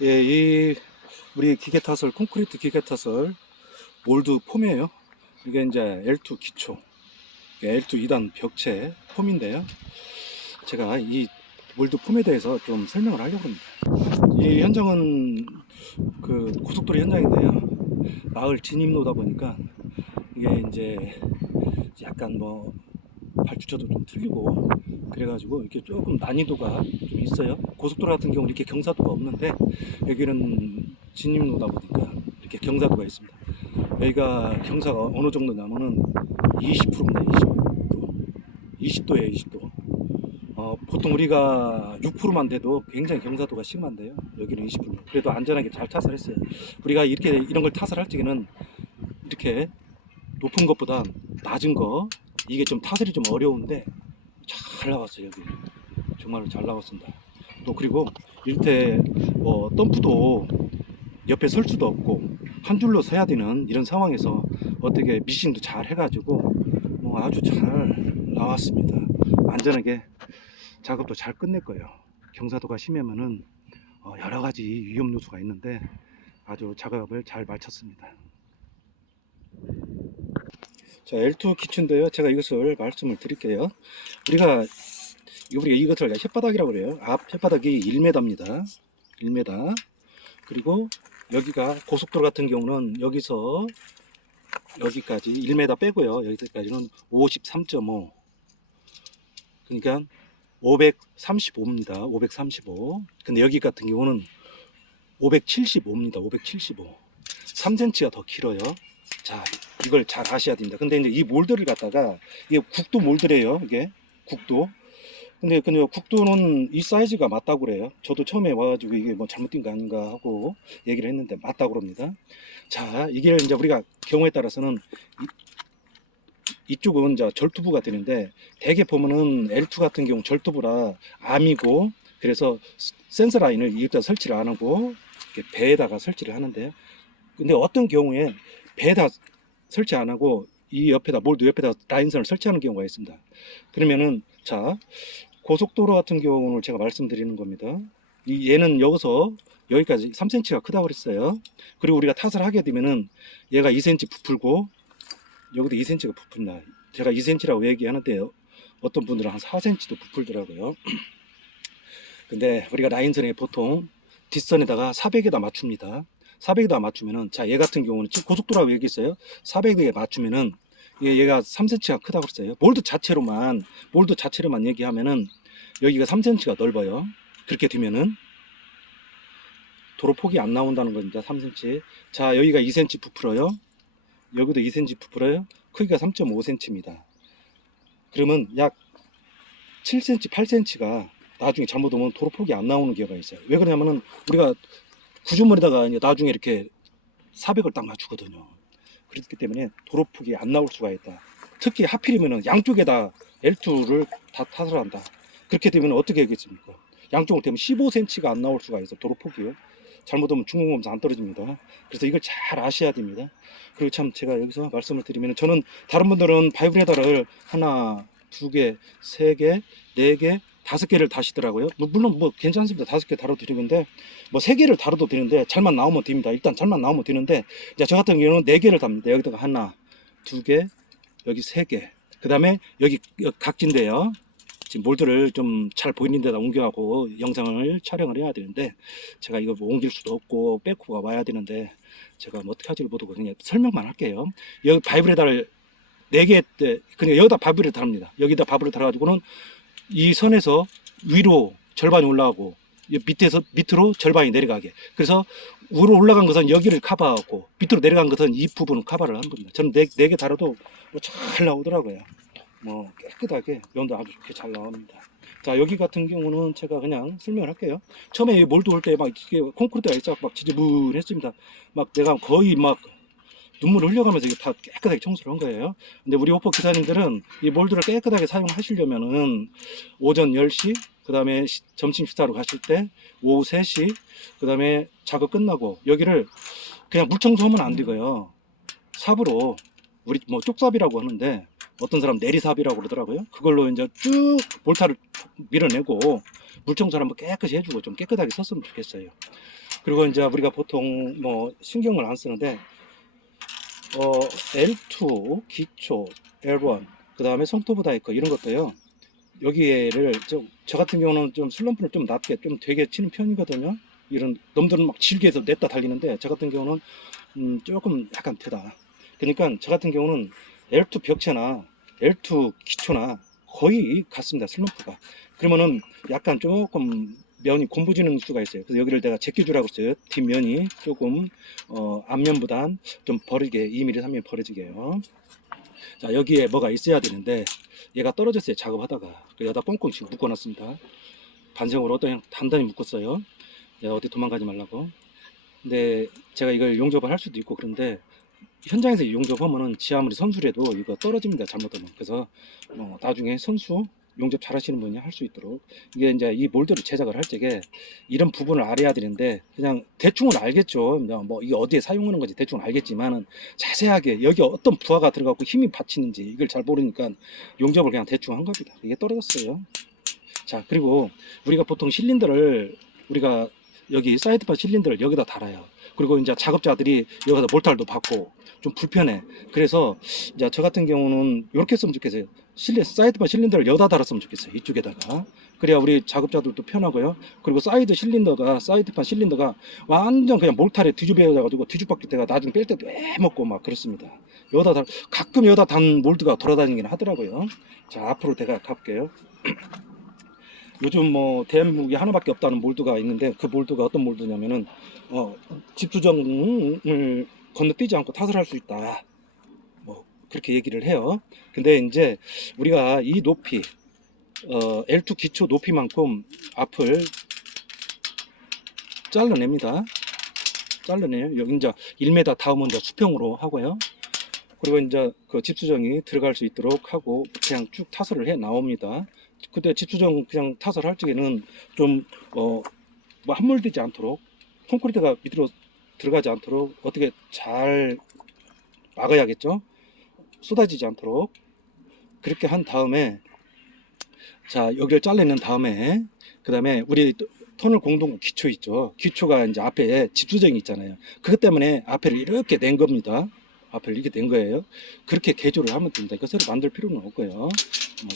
예, 우리 기계타설, 콘크리트 기계타설 몰드 폼이에요. 이게 이제 L2 기초, L2 2단 벽체 폼인데요. 제가 이 몰드 폼에 대해서 좀 설명을 하려고 합니다. 이 현장은 그 고속도로 현장인데요. 마을 진입로다 보니까 이게 이제 약간 뭐 발주처도 좀 틀리고 그래가지고 이렇게 조금 난이도가 좀 있어요. 고속도로 같은 경우는 이렇게 경사도가 없는데 여기는 진입로다 보니까 이렇게 경사도가 있습니다. 여기가 경사가 어느 정도냐면은 20%입니다. 20도예요. 20도. 보통 우리가 6%만 돼도 굉장히 경사도가 심한데요. 여기는 20%. 그래도 안전하게 잘 타설했어요. 우리가 이렇게 이런 걸 타설할 적에는 이렇게 높은 것보다 낮은 거, 이게 좀 타설이 좀 어려운데 잘 나왔어요. 여기 정말로 잘 나왔습니다. 또 그리고 이렇게 뭐 덤프도 옆에 설 수도 없고 한 줄로 서야 되는 이런 상황에서 어떻게 미싱도 잘 해가지고 뭐 아주 잘 나왔습니다. 안전하게 작업도 잘 끝낼 거예요. 경사도가 심하면은 여러 가지 위험 요소가 있는데 아주 작업을 잘 마쳤습니다. 자, L2 기초인데요. 제가 이것을 말씀을 드릴게요. 우리가 이것을 혓바닥이라고 그래요. 앞 혓바닥이 1m입니다. 1m. 그리고 여기가 고속도로 같은 경우는 여기서 여기까지 1m 빼고요. 여기까지는 53.5. 그러니까 535입니다. 535. 근데 여기 같은 경우는 575입니다. 575. 3cm가 더 길어요. 자, 이걸 잘 아셔야 됩니다. 근데 이제 이 몰드를 갖다가 이게 국도 몰드래요. 이게 국도. 근데 국도는 이 사이즈가 맞다고 그래요. 저도 처음에 와가지고 이게 뭐 잘못된 거 아닌가 하고 얘기를 했는데 맞다고 그럽니다. 자, 이게 이제 우리가 경우에 따라서는 이쪽은 이제 절투부가 되는데 대개 보면은 L2 같은 경우 절투부라 암이고 그래서 센서 라인을 여기다 설치를 안 하고 이렇게 배에다가 설치를 하는데요. 근데 어떤 경우에 배에다 설치 안 하고 이 옆에다 몰드 옆에다 라인선을 설치하는 경우가 있습니다. 그러면은 자, 고속도로 같은 경우는 제가 말씀드리는 겁니다. 얘는 여기서 여기까지 3cm가 크다고 그랬어요. 그리고 우리가 탓을 하게 되면은 얘가 2cm 부풀고 여기도 2cm가 부푼다. 제가 2cm라고 얘기하는데 어떤 분들은 한 4cm도 부풀더라고요. 근데 우리가 라인선에 보통 뒷선에다가 400에다 맞춥니다. 400에다 맞추면은 자, 얘 같은 경우는 지금 고속도로라고 얘기했어요. 400에 맞추면은 얘가 3cm가 크다고 그랬어요. 몰드 자체로만 얘기하면은 여기가 3cm가 넓어요. 그렇게 되면은 도로 폭이 안 나온다는 겁니다. 3cm. 자, 여기가 2cm 부풀어요. 여기도 2cm 부풀어요. 크기가 3.5cm입니다. 그러면 약 7cm, 8cm가 나중에 잘못 오면 도로 폭이 안 나오는 경우가 있어요. 왜 그러냐면은 우리가 구조물에다가 나중에 이렇게 400을 딱 맞추거든요. 그렇기 때문에 도로 폭이 안 나올 수가 있다. 특히 하필이면은 양쪽에다 L2를 다 타설한다. 그렇게 되면 어떻게 하겠습니까? 양쪽을 되면 15cm가 안 나올 수가 있어. 도로 폭이요. 잘못하면 중공검사 안 떨어집니다. 그래서 이걸 잘 아셔야 됩니다. 그리고 참 제가 여기서 말씀을 드리면 저는 다른 분들은 바이브레다를 하나, 두 개, 세 개, 네 개, 5개를 다시더라고요. 물론 뭐 괜찮습니다. 5개 다뤄도 되는데 뭐 3개를 다뤄도 되는데 잘만 나오면 됩니다. 일단 잘만 나오면 되는데 이제 저 같은 경우는 4개를 답니다. 여기다가 하나, 두 개, 여기 3개. 그 다음에 여기 각진데요. 지금 몰드를 좀 잘 보이는 데다 옮겨가고 영상을 촬영을 해야 되는데 제가 이거 뭐 옮길 수도 없고 백호가 와야 되는데 제가 뭐 어떻게 할지를 모르고 그냥 설명만 할게요. 여기 바이브레다를 4개 때 그냥 여기다 바이브레다 합니다. 여기다 바이브레다 달아가지고는 이 선에서 위로 절반이 올라가고 밑으로 절반이 내려가게. 그래서 위로 올라간 것은 여기를 커버하고 밑으로 내려간 것은 이 부분을 커버를 한 겁니다. 저는 네 개 다뤄도 잘 나오더라고요. 뭐 깨끗하게 면도 아주 좋게 잘 나옵니다. 자, 여기 같은 경우는 제가 그냥 설명을 할게요. 처음에 몰드 올 때 막 이게 콘크리트가 있어 막 지저분했습니다. 막 내가 거의 막 눈물을 흘려가면서 이게 다 깨끗하게 청소를 한 거예요. 근데 우리 오퍼 기사님들은 이 몰드를 깨끗하게 사용하시려면은 오전 10시, 그 다음에 점심 식사로 가실 때 오후 3시, 그 다음에 작업 끝나고 여기를 그냥 물 청소하면 안 되고요. 삽으로 우리 뭐 쪽삽이라고 하는데 어떤 사람 내리삽이라고 그러더라고요. 그걸로 이제 쭉 볼타를 밀어내고 물 청소를 한번 깨끗이 해주고 좀 깨끗하게 썼으면 좋겠어요. 그리고 이제 우리가 보통 뭐 신경을 안 쓰는데 L2 기초, L1 그 다음에 손톱 다이커 이런 것도요. 여기를 저 같은 경우는 좀 슬럼프를 좀 낮게 좀 되게 치는 편이거든요. 이런 놈들은 막 질게 해서 냈다 달리는데 저 같은 경우는 조금 약간 되다. 그러니까 저 같은 경우는 L2 벽체나 L2 기초나 거의 같습니다. 슬럼프가. 그러면은 약간 조금 면이 곤부지는 수가 있어요. 그래서 여기를 내가 제껴주라고 했어요. 뒷면이 조금 앞면보단 좀 버리게 2mm, 3mm 버려지게요. 자, 여기에 뭐가 있어야 되는데 얘가 떨어졌어요. 작업하다가. 그래서 여기다 꽁꽁 지금 묶어놨습니다. 반생으로 그냥 단단히 묶었어요. 어디 도망가지 말라고. 근데 제가 이걸 용접을 할 수도 있고 그런데 현장에서 용접하면은 지 아무리 선수라도 이거 떨어집니다. 잘못하면. 그래서 나중에 선수 용접 잘 하시는 분이 할 수 있도록 이게 이제 이 몰드를 제작을 할 적에 이런 부분을 알아야 되는데 그냥 대충은 알겠죠. 뭐 이게 어디에 사용하는 건지 대충은 알겠지만은 자세하게 여기 어떤 부하가 들어가고 힘이 받치는지 이걸 잘 모르니까 용접을 그냥 대충 한 겁니다. 이게 떨어졌어요. 자, 그리고 우리가 보통 실린더를 우리가 여기 사이드판 실린더를 여기다 달아요. 그리고 이제 작업자들이 여기다 몰탈도 받고 좀 불편해. 그래서 이제 저 같은 경우는 이렇게 했으면 좋겠어요. 사이드판 실린더를 여기다 달았으면 좋겠어요. 이쪽에다가. 그래야 우리 작업자들도 편하고요. 그리고 사이드판 실린더가 완전 그냥 몰탈에 뒤집어져가지고 뒤죽박죽 때가 나중에 뺄 때도 애먹고 막 그렇습니다. 가끔 여기다 단 몰드가 돌아다니긴 하더라고요. 자, 앞으로 제가 가볼게요. 요즘 뭐 대한민국에 하나밖에 없다는 몰드가 있는데 그 몰드가 어떤 몰드냐면은 집수정을 건너뛰지 않고 탓을 할 수 있다. 뭐 그렇게 얘기를 해요. 근데 이제 우리가 이 높이 L2 기초 높이만큼 앞을 잘라냅니다. 잘라내요. 여기 이제 1m 다음은 이제 수평으로 하고요. 그리고 이제 그 집수정이 들어갈 수 있도록 하고 그냥 쭉 타설을 해 나옵니다. 그때 집수정 그냥 타설 할 적에는 좀 뭐 함몰되지 않도록 콘크리트가 밑으로 들어가지 않도록 어떻게 잘 막아야겠죠. 쏟아지지 않도록 그렇게 한 다음에 자 여기를 잘라낸 다음에 그 다음에 우리 터널 공동 기초 있죠. 기초가 이제 앞에 집수정이 있잖아요. 그것 때문에 앞에를 이렇게 낸 겁니다. 앞을 이렇게 된 거예요. 그렇게 개조를 하면 됩니다. 이거 새로 만들 필요는 없고요.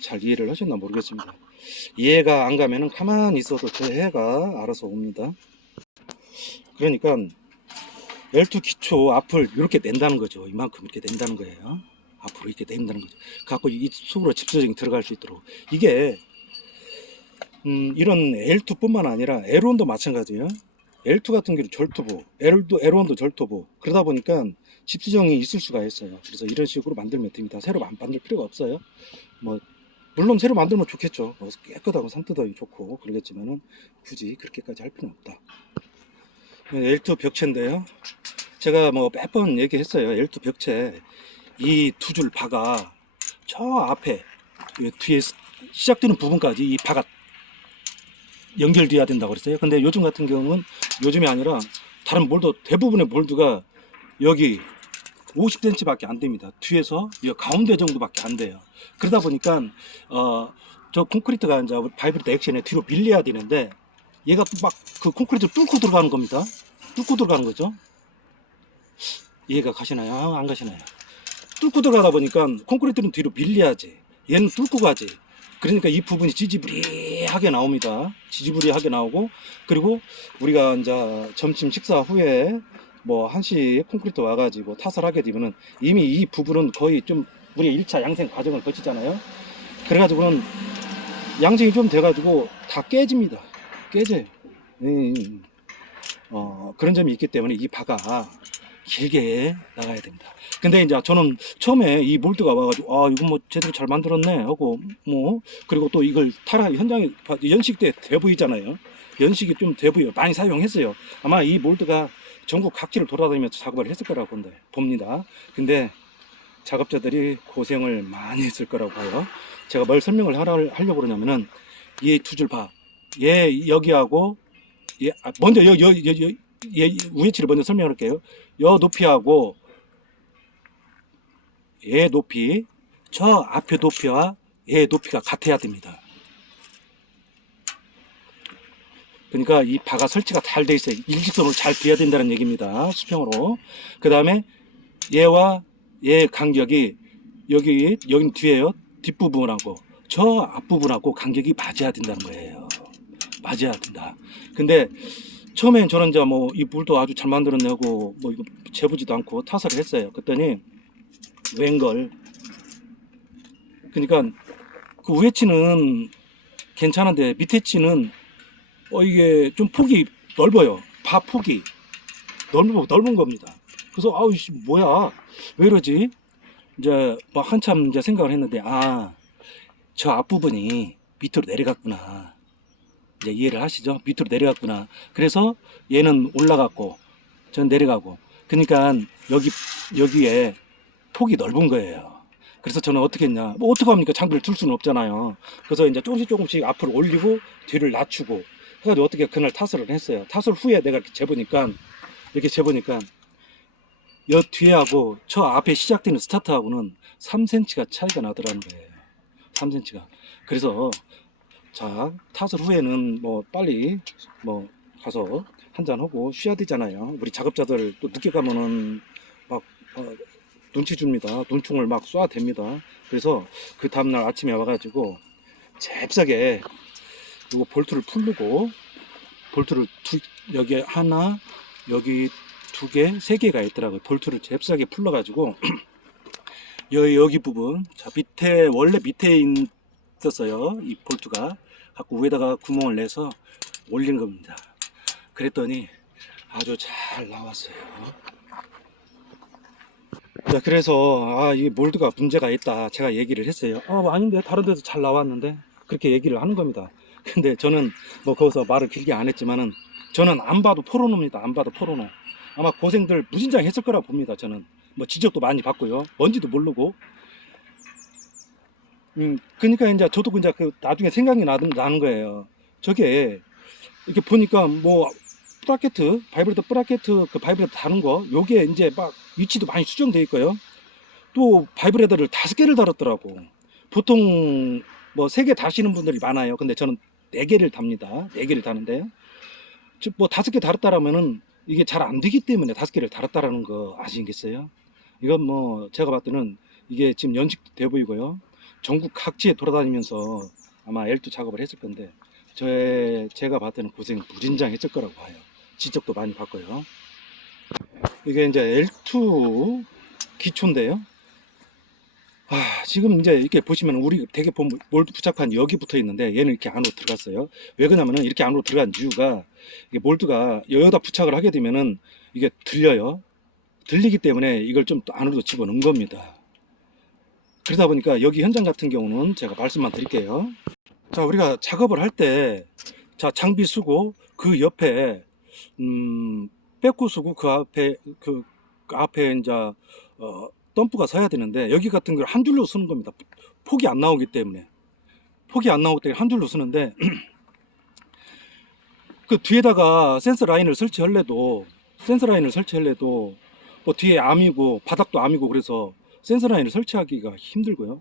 잘 이해를 하셨나 모르겠습니다. 이해가 안 가면은 가만히 있어도 제 해가 알아서 옵니다. 그러니까 L2 기초 앞을 이렇게 낸다는 거죠. 이만큼 이렇게 낸다는 거예요. 앞으로 이렇게 낸다는 거죠. 갖고 이 속으로 집수정이 들어갈 수 있도록. 이게 이런 L2뿐만 아니라 L1도 마찬가지예요. L2 같은 경우 절투부, L1도 절투부. 그러다 보니까 집수정이 있을 수가 있어요. 그래서 이런 식으로 만들면 됩니다. 새로 만들 필요가 없어요. 뭐 물론 새로 만들면 좋겠죠. 깨끗하고 산뜻하게 좋고 그러겠지만은 굳이 그렇게까지 할 필요는 없다. L2 벽체인데요. 제가 뭐 몇 번 얘기했어요. L2 벽체 이 두 줄 바가 저 앞에 뒤에 시작되는 부분까지 이 바가 연결돼야 된다고 그랬어요. 근데 요즘 같은 경우는 요즘이 아니라 다른 몰드 대부분의 몰드가 여기 50cm 밖에 안 됩니다. 뒤에서 이 가운데 정도밖에 안 돼요. 그러다 보니까 저 콘크리트가 이제 바이브레이터 액션에 뒤로 밀려야 되는데 얘가 막 그 콘크리트 뚫고 들어가는 겁니다. 뚫고 들어가는 거죠. 이해가 가시나요? 안 가시나요? 뚫고 들어가다 보니까 콘크리트는 뒤로 밀려야지. 얘는 뚫고 가지. 그러니까 이 부분이 지지부리하게 나옵니다. 지지부리하게 나오고 그리고 우리가 이제 점심 식사 후에 뭐 1시 콘크리트 와가지고 타설하게 되면은 이미 이 부분은 거의 좀 우리 1차 양생 과정을 거치잖아요. 그래가지고는 양생이 좀 돼가지고 다 깨집니다. 깨져요. 그런 점이 있기 때문에 이 바가 길게 나가야 됩니다. 근데 이제 저는 처음에 이 몰드가 와가지고 이건 뭐 제대로 잘 만들었네 하고 뭐 그리고 또 이걸 현장에 연식 때 돼 보이잖아요. 연식이 좀 돼 보여 많이 사용했어요. 아마 이 몰드가 전국 각지를 돌아다니면서 작업을 했을 거라고 봅니다. 근데 작업자들이 고생을 많이 했을 거라고 봐요. 제가 뭘 설명을 하려고 그러냐면은 이 두 줄 봐. 얘 여기하고 먼저 위치를 먼저 설명할게요. 여 높이하고 얘 높이 저 앞에 높이와 얘 높이가 같아야 됩니다. 그러니까 이 바가 설치가 잘 돼 있어요. 일직선으로 잘 돼야 된다는 얘기입니다. 수평으로. 그 다음에 얘와 얘 간격이 여기 뒤에요. 뒷부분하고 저 앞부분하고 간격이 맞아야 된다는 거예요. 맞아야 된다. 근데 처음엔 저는 이제 뭐 이 물도 아주 잘 만들어내고 뭐 이거 재보지도 않고 타설을 했어요. 그랬더니 웬걸. 그러니까 그 위에 치는 괜찮은데 밑에 치는 이게 좀 폭이 넓어요. 바 폭이 넓은 겁니다. 그래서 아우 씨 뭐야 왜 이러지? 이제 뭐 한참 이제 생각을 했는데 저 앞부분이 밑으로 내려갔구나. 이제 이해를 하시죠? 밑으로 내려갔구나. 그래서 얘는 올라갔고 전 내려가고. 그러니까 여기에 폭이 넓은 거예요. 그래서 저는 어떻게 했냐? 뭐 어떻게 합니까? 장비를 둘 수는 없잖아요. 그래서 이제 조금씩 앞으로 올리고 뒤를 낮추고 해가지고 어떻게 그날 타설을 했어요. 타설 후에 내가 이렇게 재보니까 여 뒤에하고 저 앞에 시작되는 스타트하고는 3cm가 차이가 나더라는 거예요. 3cm가. 그래서 자 타설 후에는 뭐 빨리 뭐 가서 한잔하고 쉬어야 되잖아요. 우리 작업자들 또 늦게 가면은 막 눈치 줍니다. 눈총을 막 쏴댑니다. 그래서 그 다음날 아침에 와가지고 잽싸게 요거 볼트를 풀고 볼트를 여기 하나 여기 2개, 3개가 있더라고요. 볼트를 잽싸게 풀러가지고 여기 부분 자 밑에 원래 밑에 있었어요. 이 볼트가 갖고 위에다가 구멍을 내서 올린 겁니다. 그랬더니 아주 잘 나왔어요. 자, 그래서 이 몰드가 문제가 있다 제가 얘기를 했어요. 아닌데 다른 데도 잘 나왔는데 그렇게 얘기를 하는 겁니다. 근데 저는 뭐 거기서 말을 길게 안 했지만은 저는 안 봐도 포로노입니다. 안 봐도 포로노. 아마 고생들 무진장 했을 거라 봅니다. 저는 뭐 지적도 많이 받고요. 뭔지도 모르고. 그러니까 이제 저도 이제 나중에 생각이 나는 거예요. 저게 이렇게 보니까 뭐 바이브레이터 브라켓트 그 바이브레이터 다는 거 요게 이제 막 위치도 많이 수정되어 있고요. 또 바이브레이터를 5개를 달았더라고. 보통 뭐 3개 다시는 분들이 많아요. 근데 저는 4개를 답니다. 4개를 다는데 뭐 5개 달았다라면은 이게 잘 안 되기 때문에 5개를 달았다라는 거 아시겠어요? 이건 뭐 제가 봤을 때는 이게 지금 연식도 돼 보이고요. 전국 각지에 돌아다니면서 아마 L2 작업을 했을 건데 제가 봤을 때는 고생 무진장 했을 거라고 봐요. 지적도 많이 받고요. 이게 이제 L2 기초인데요. 지금 이제 이렇게 보시면 우리 되게 몰드 부착한 여기 붙어 있는데 얘는 이렇게 안으로 들어갔어요. 왜 그러냐면은 이렇게 안으로 들어간 이유가 이게 몰드가 여기다 부착을 하게 되면은 이게 들려요. 들리기 때문에 이걸 좀 안으로 집어넣은 겁니다. 그러다 보니까 여기 현장 같은 경우는 제가 말씀만 드릴게요. 자, 우리가 작업을 할 때 자 장비 쓰고 그 옆에 백구 쓰고 그 앞에 이제 덤프가 서야 되는데 여기 같은 걸 한 줄로 쓰는 겁니다. 폭이 안 나오기 때문에 한 줄로 쓰는데 그 뒤에다가 센서 라인을 설치할래도 뭐 뒤에 암이고 바닥도 암이고 그래서 센서 라인을 설치하기가 힘들고요.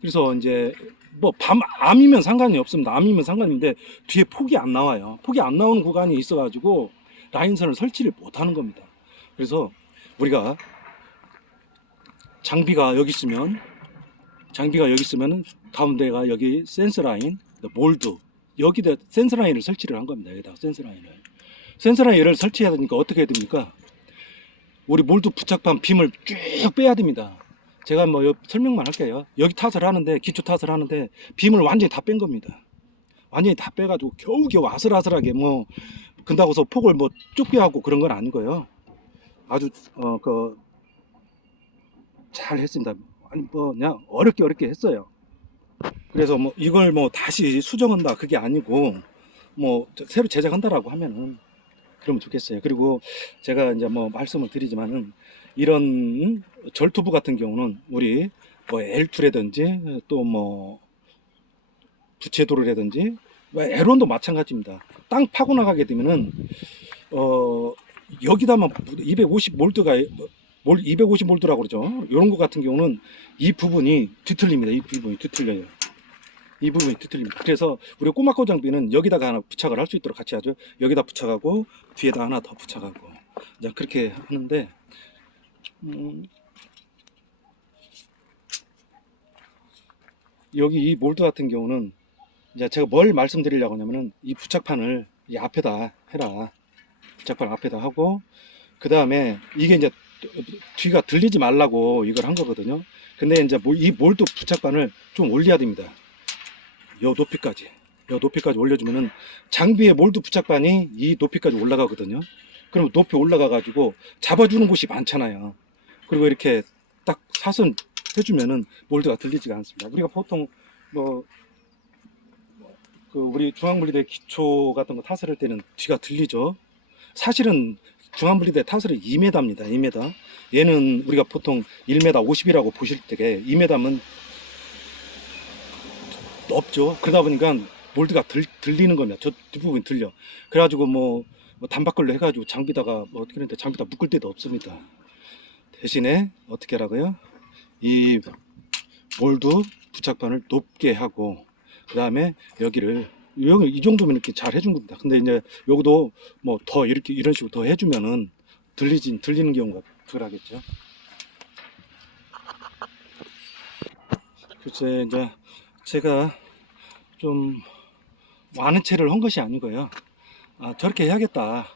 그래서 이제 뭐 암이면 상관이 없습니다. 암이면 상관인데 뒤에 폭이 안 나와요. 폭이 안 나오는 구간이 있어가지고 라인선을 설치를 못 하는 겁니다. 그래서 우리가 장비가 여기 있으면 가운데가 여기 센서 라인, 몰드 여기다 센서 라인을 설치를 한 겁니다. 여기다가 센서 라인을 설치해야 되니까 어떻게 해야 됩니까? 우리 몰드 부착판 빔을 쭉 빼야 됩니다. 제가 뭐 설명만 할게요. 여기 탓을 하는데 기초 탓을 하는데 빔을 완전히 다 뺀 겁니다. 완전히 다 빼가지고 겨우겨우 아슬아슬하게 뭐 근다고서 폭을 뭐 좁게 하고 그런 건 아니고요. 아주 잘 했습니다. 아니 뭐 그냥 어렵게 했어요. 그래서 뭐 이걸 뭐 다시 수정한다 그게 아니고 뭐 새로 제작한다라고 하면은 그러면 좋겠어요. 그리고 제가 이제 뭐 말씀을 드리지만은 이런 절투부 같은 경우는 우리 뭐 L2라든지 또 뭐 부채도로라든지 L1도 마찬가지입니다. 땅 파고 나가게 되면은 여기다만 250몰드라고 그러죠. 이런 거 같은 경우는 이 부분이 뒤틀립니다. 이 부분이 뒤틀려요. 이 부분이 뒤틀립니다. 그래서 우리 꼬막 고정비는 여기다가 하나 부착을 할 수 있도록 같이 하죠. 여기다 부착하고 뒤에다 하나 더 부착하고 이제 그렇게 하는데 여기 이 몰드 같은 경우는 이제 제가 뭘 말씀드리려고 하냐면은 이 부착판을 이 앞에다 해라. 부착판 앞에다 하고 그 다음에 이게 이제 뒤가 들리지 말라고 이걸 한 거거든요. 근데 이제 이 몰드 부착판을 좀 올려야 됩니다. 요 높이까지 올려주면은 장비의 몰드 부착판이 이 높이까지 올라가거든요. 그럼 높이 올라가 가지고 잡아주는 곳이 많잖아요. 그리고 이렇게 딱 사선 해주면은 몰드가 들리지가 않습니다. 우리가 보통 뭐 그 우리 중앙분리대 기초 같은 거 타설할 때는 뒤가 들리죠. 사실은 중앙분리대 타설이 2m입니다. 2m. 얘는 우리가 보통 1m 50이라고 보실 때 2m면 높죠. 그러다 보니까 몰드가 들리는 겁니다. 저 뒷부분이 들려. 그래가지고 뭐 단박글로 해가지고 장비다가 뭐 어떻게 하는데 장비다 묶을 데도 없습니다. 대신에 어떻게 하라고요? 이 몰드 부착판을 높게 하고 그 다음에 여기를 여기 이 정도면 이렇게 잘 해준 겁니다. 근데 이제 여기도 뭐 더 이렇게 이런 식으로 더 해주면은 들리는 경우가 덜하겠죠. 글쎄 이제 제가 좀 많은 채를 한 것이 아니고요. 아, 저렇게 해야겠다.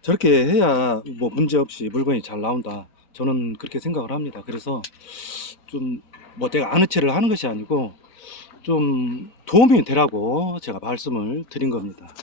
저렇게 해야 뭐 문제 없이 물건이 잘 나온다. 저는 그렇게 생각을 합니다. 그래서 좀 뭐 내가 아는 채를 하는 것이 아니고 좀 도움이 되라고 제가 말씀을 드린 겁니다.